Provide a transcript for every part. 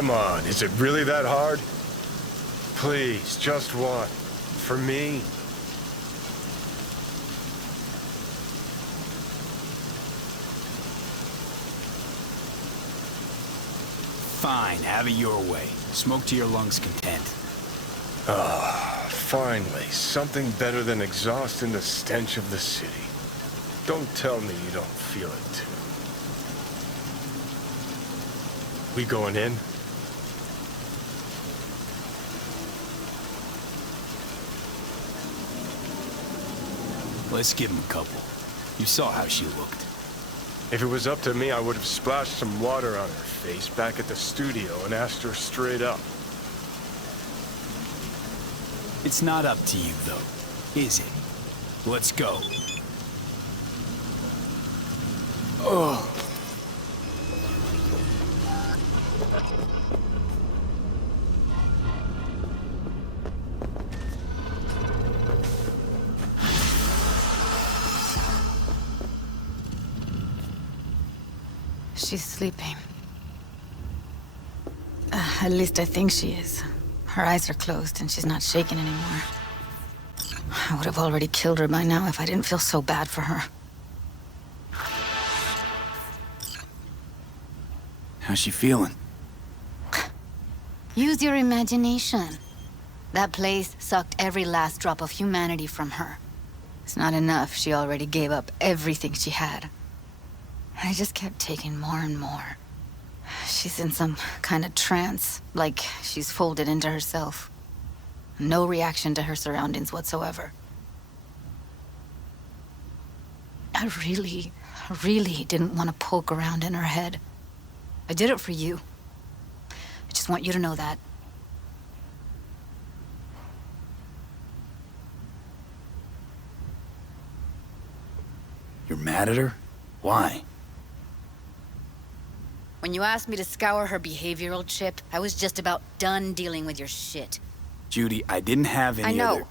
Come on, is it really that hard? Please, just one. For me? Fine, have it your way. Smoke to your lungs' content. Ah, finally, something better than exhaust and the stench of the city. Don't tell me you don't feel it too. We going in? Let's give him a couple. You saw how she looked. If it was up to me, I would have splashed some water on her face back at the studio and asked her straight up. It's not up to you, though, is it? Let's go. Oh. She's sleeping. At least I think she is. Her eyes are closed and she's not shaking anymore. I would have already killed her by now if I didn't feel so bad for her. How's she feeling? Use your imagination. That place sucked every last drop of humanity from her. It's not enough. She already gave up everything she had. I just kept taking more and more. She's in some kind of trance, like she's folded into herself. No reaction to her surroundings whatsoever. I really didn't want to poke around in her head. I did it for you. I just want you to know that. You're mad at her? Why? When you asked me to scour her behavioral chip, I was just about done dealing with your shit. Judy, I didn't have any I know. other...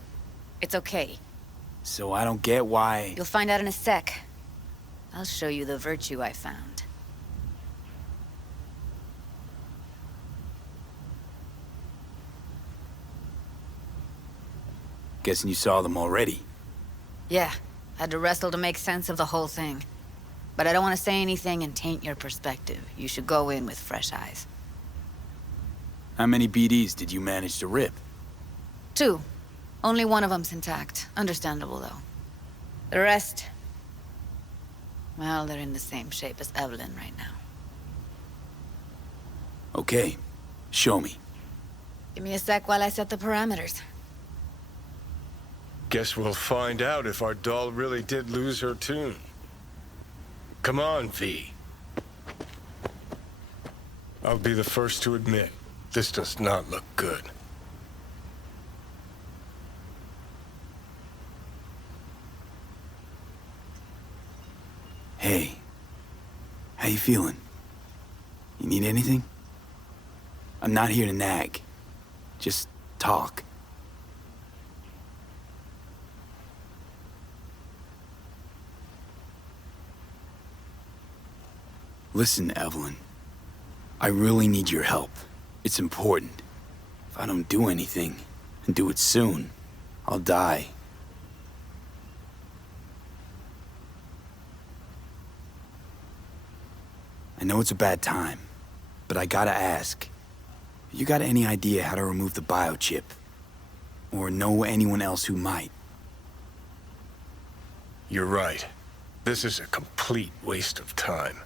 It's okay. So I don't get why... You'll find out in a sec. I'll show you the virtue I found. Guessing you saw them already. Yeah, had to wrestle to make sense of the whole thing. But I don't want to say anything and taint your perspective. You should go in with fresh eyes. How many BDs did you manage to rip? 2. Only one of them's intact. Understandable, though. The rest... well, they're in the same shape as Evelyn right now. Okay. Show me. Give me a sec while I set the parameters. Guess we'll find out if our doll really did lose her tune. Come on, V. I'll be the first to admit, this does not look good. Hey. How you feeling? You need anything? I'm not here to nag. Just talk. Listen, Evelyn. I really need your help. It's important. If I don't do anything, and do it soon, I'll die. I know it's a bad time, but I gotta ask. You got any idea how to remove the biochip? Or know anyone else who might? You're right. This is a complete waste of time.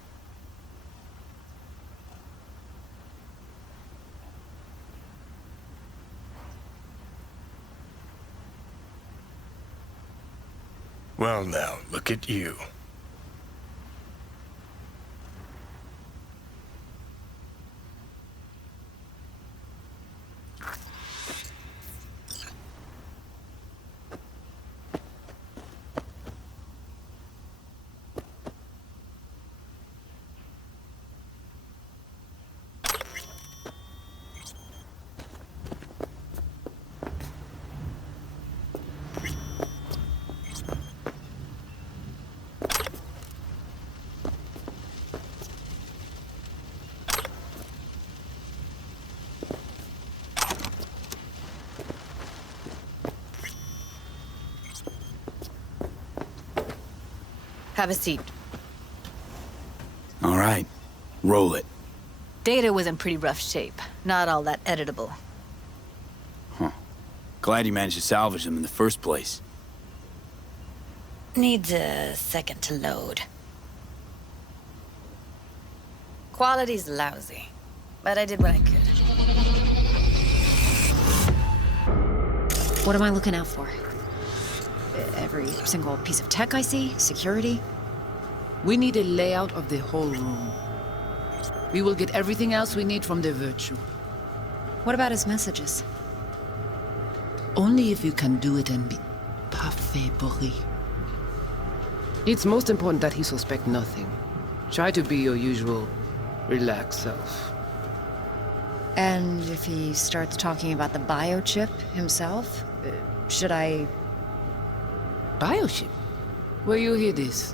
Well now, look at you. Have a seat. All right. Roll it. Data was in pretty rough shape. Not all that editable. Huh. Glad you managed to salvage them in the first place. Needs a second to load. Quality's lousy, but I did what I could. What am I looking out for? Every single piece of tech I see? Security? We need a layout of the whole room. We will get everything else we need from the virtu. What about his messages? Only if you can do it and be parfait bourré. It's most important that he suspect nothing. Try to be your usual, relaxed self. And if he starts talking about the biochip himself, should I... Biochip? Where you hear this?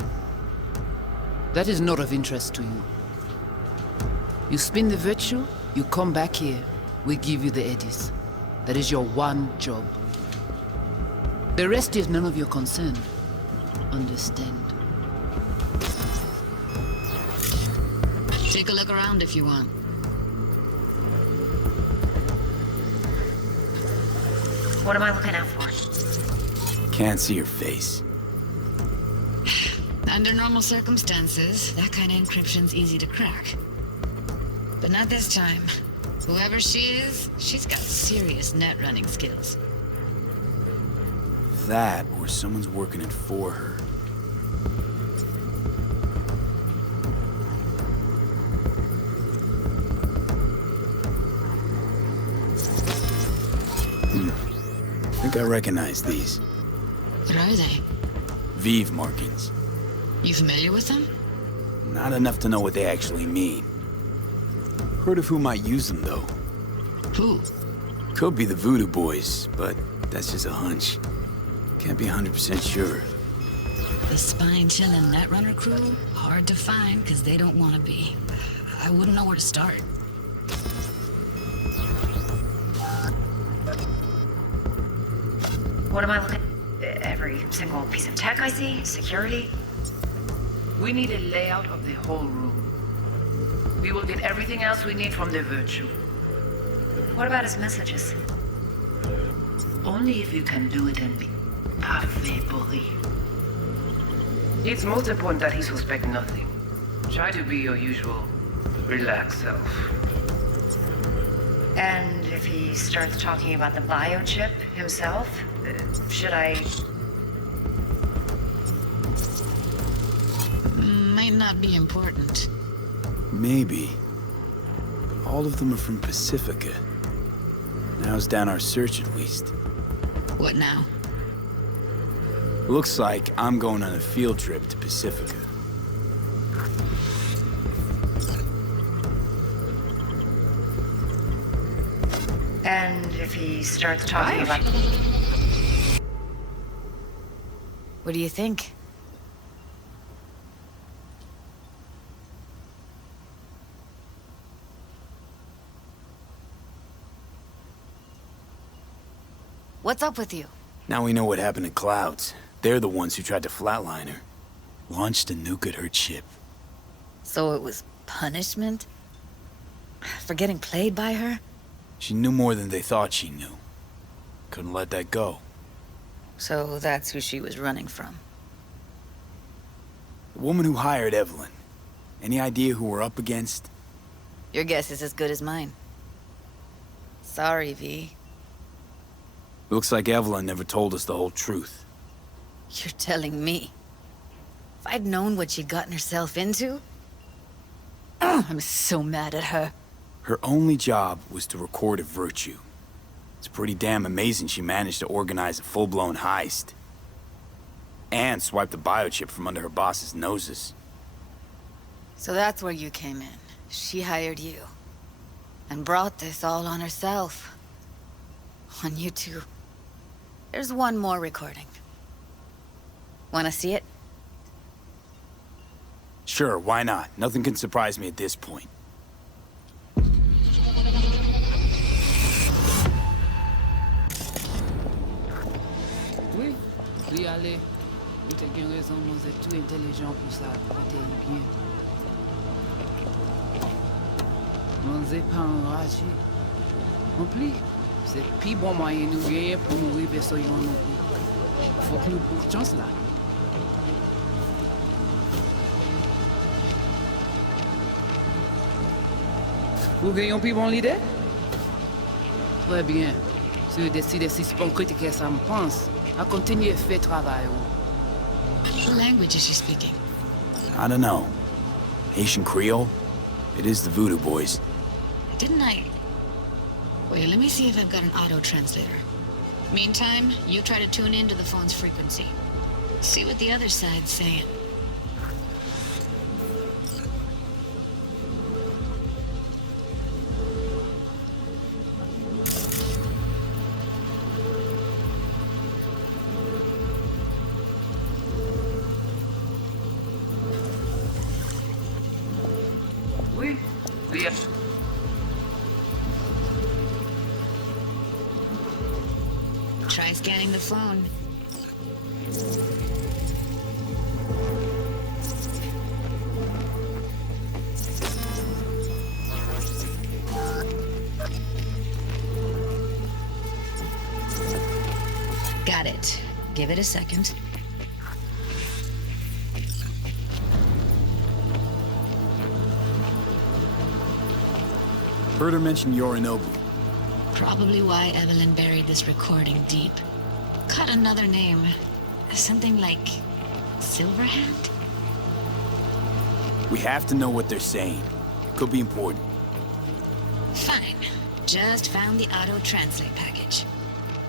That is not of interest to you. You spin the virtue, you come back here, we give you the eddies. That is your one job. The rest is none of your concern. Understand? Take a look around if you want. What am I looking out for? Can't see your face. Under normal circumstances, that kind of encryption's easy to crack. But not this time. Whoever she is, she's got serious net running skills. That, or someone's working it for her. I think I recognize these. What are they? Vive markings. You familiar with them? Not enough to know what they actually mean. Heard of who might use them, though. Who? Could be the Voodoo Boys, but that's just a hunch. Can't be 100% sure. The spine-chilling netrunner crew? Hard to find, because they don't want to be. I wouldn't know where to start. What am I looking... Every single piece of tech I see? Security? We need a layout of the whole room. We will get everything else we need from the virtue. What about his messages? Only if you can do it and be parfait bourré. It's most important that he suspect nothing. Try to be your usual, relaxed self. And if he starts talking about the biochip himself, should I... Might not be important. Maybe. All of them are from Pacifica. Narrows down our search at least. What now? Looks like I'm going on a field trip to Pacifica. And if he starts talking about... What do you think? What's up with you? Now we know what happened to Clouds. They're the ones who tried to flatline her. Launched a nuke at her ship. So it was punishment? For getting played by her? She knew more than they thought she knew. Couldn't let that go. So that's who she was running from. The woman who hired Evelyn. Any idea who we're up against? Your guess is as good as mine. Sorry, V. Looks like Evelyn never told us the whole truth. You're telling me. If I'd known what she'd gotten herself into... Oh, I'm so mad at her. Her only job was to record a virtue. It's pretty damn amazing she managed to organize a full-blown heist. And swipe the biochip from under her boss's noses. So that's where you came in. She hired you. And brought this all on herself. On you two. There's one more recording. Wanna see it? Sure, why not? Nothing can surprise me at this point. Oui, oui, allez. Ou te gen raison, moi c'est tout intelligent pour ça, pour te bien. Moi c'est pas enragé. En plus, c'est plus bon moyen nous gagner pour nous arriver sur yon nous. Faut que nous prenions chance là. Vous gagnez plus bon l'idée? Très bien. Si vous décidez si c'est critiquer ça me pense, à continuer à faire travail. What language is she speaking? I don't know. Haitian Creole? It is the Voodoo Boys. Didn't I... Wait, let me see if I've got an auto-translator. Meantime, you try to tune into the phone's frequency. See what the other side's saying. Oui, bien. Try scanning the phone. Got it. Give it a second. Heard her mention Yorinobu. Probably why Evelyn buried this recording deep. Caught another name. Something like... Silverhand? We have to know what they're saying. It could be important. Fine. Just found the auto-translate package.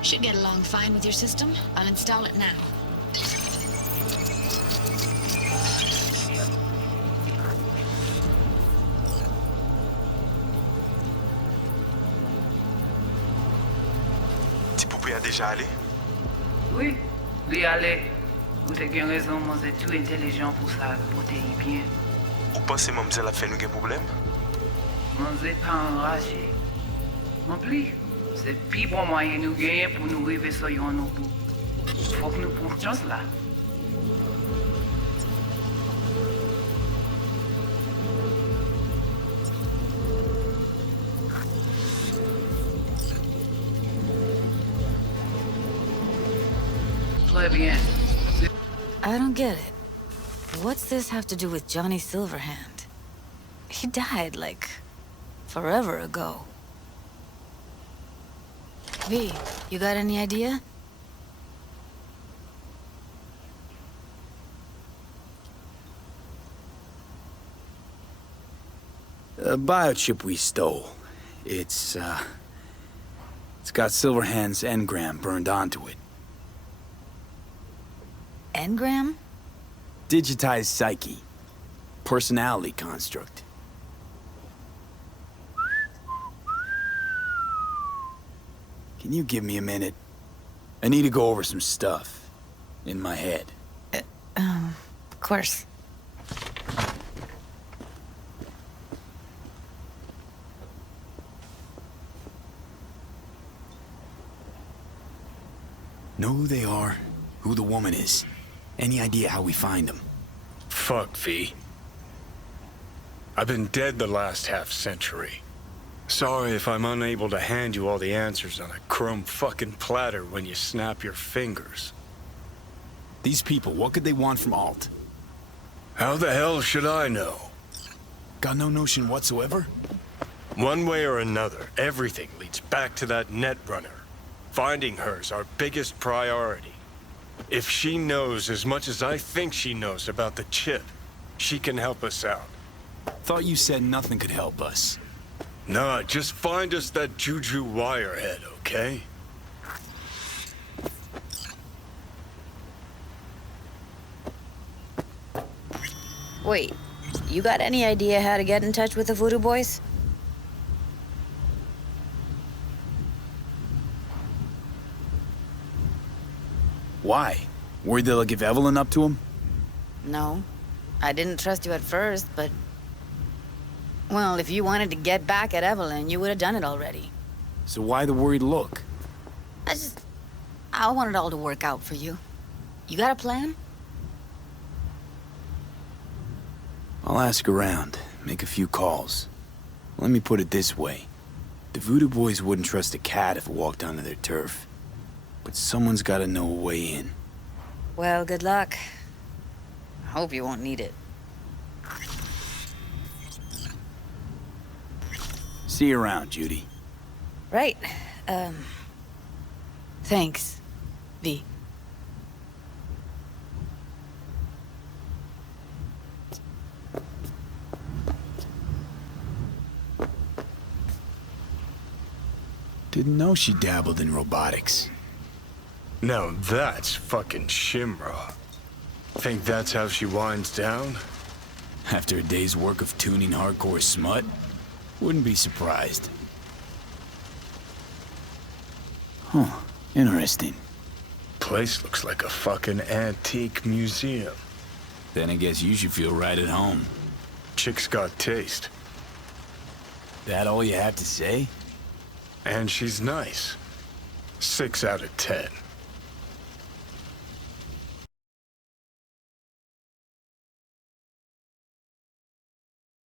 Should get along fine with your system. I'll install it now. Ti poupée a déjà allé? Oui, lui aller. Vous te gen raison, moi c'est tout intelligent pour ça, pour te bien. Ou pensez mademoiselle a fait nous gen problème? Moi c'est pas enragé. En plus, c'est plus bon moyen nous gagner pour nous arriver sur yon nous bout. Faut que nous prenions chance là. Très bien. I don't get it. What's this have to do with Johnny Silverhand? He died, like, forever ago. V, you got any idea? A biochip we stole. It's got Silverhand's engram burned onto it. Engram? Digitized psyche. Personality construct. Can you give me a minute? I need to go over some stuff. In my head. Of course. Know who they are, who the woman is. Any idea how we find them? Fuck, V. I've been dead the last half-century. Sorry if I'm unable to hand you all the answers on a chrome fucking platter when you snap your fingers. These people, what could they want from Alt? How the hell should I know? Got no notion whatsoever? One way or another, everything leads back to that netrunner. Finding her's our biggest priority. If she knows as much as I think she knows about the chip, she can help us out. Thought you said nothing could help us. Nah, just find us that Juju wirehead, okay? Wait, you got any idea how to get in touch with the Voodoo Boys? Why? Worried they'll give Evelyn up to him? No. I didn't trust you at first, but... Well, if you wanted to get back at Evelyn, you would have done it already. So why the worried look? I want it all to work out for you. You got a plan? I'll ask around, make a few calls. Let me put it this way. The Voodoo Boys wouldn't trust a cat if it walked onto their turf. But someone's gotta know a way in. Well, good luck. Hope you won't need it. See you around, Judy. Right. Thanks, V. Didn't know she dabbled in robotics. Now that's fucking Shimra. Think that's how she winds down? After a day's work of tuning hardcore smut? Wouldn't be surprised. Huh, interesting. Place looks like a fucking antique museum. Then I guess you should feel right at home. Chick's got taste. That all you have to say? And she's nice. 6 out of 10.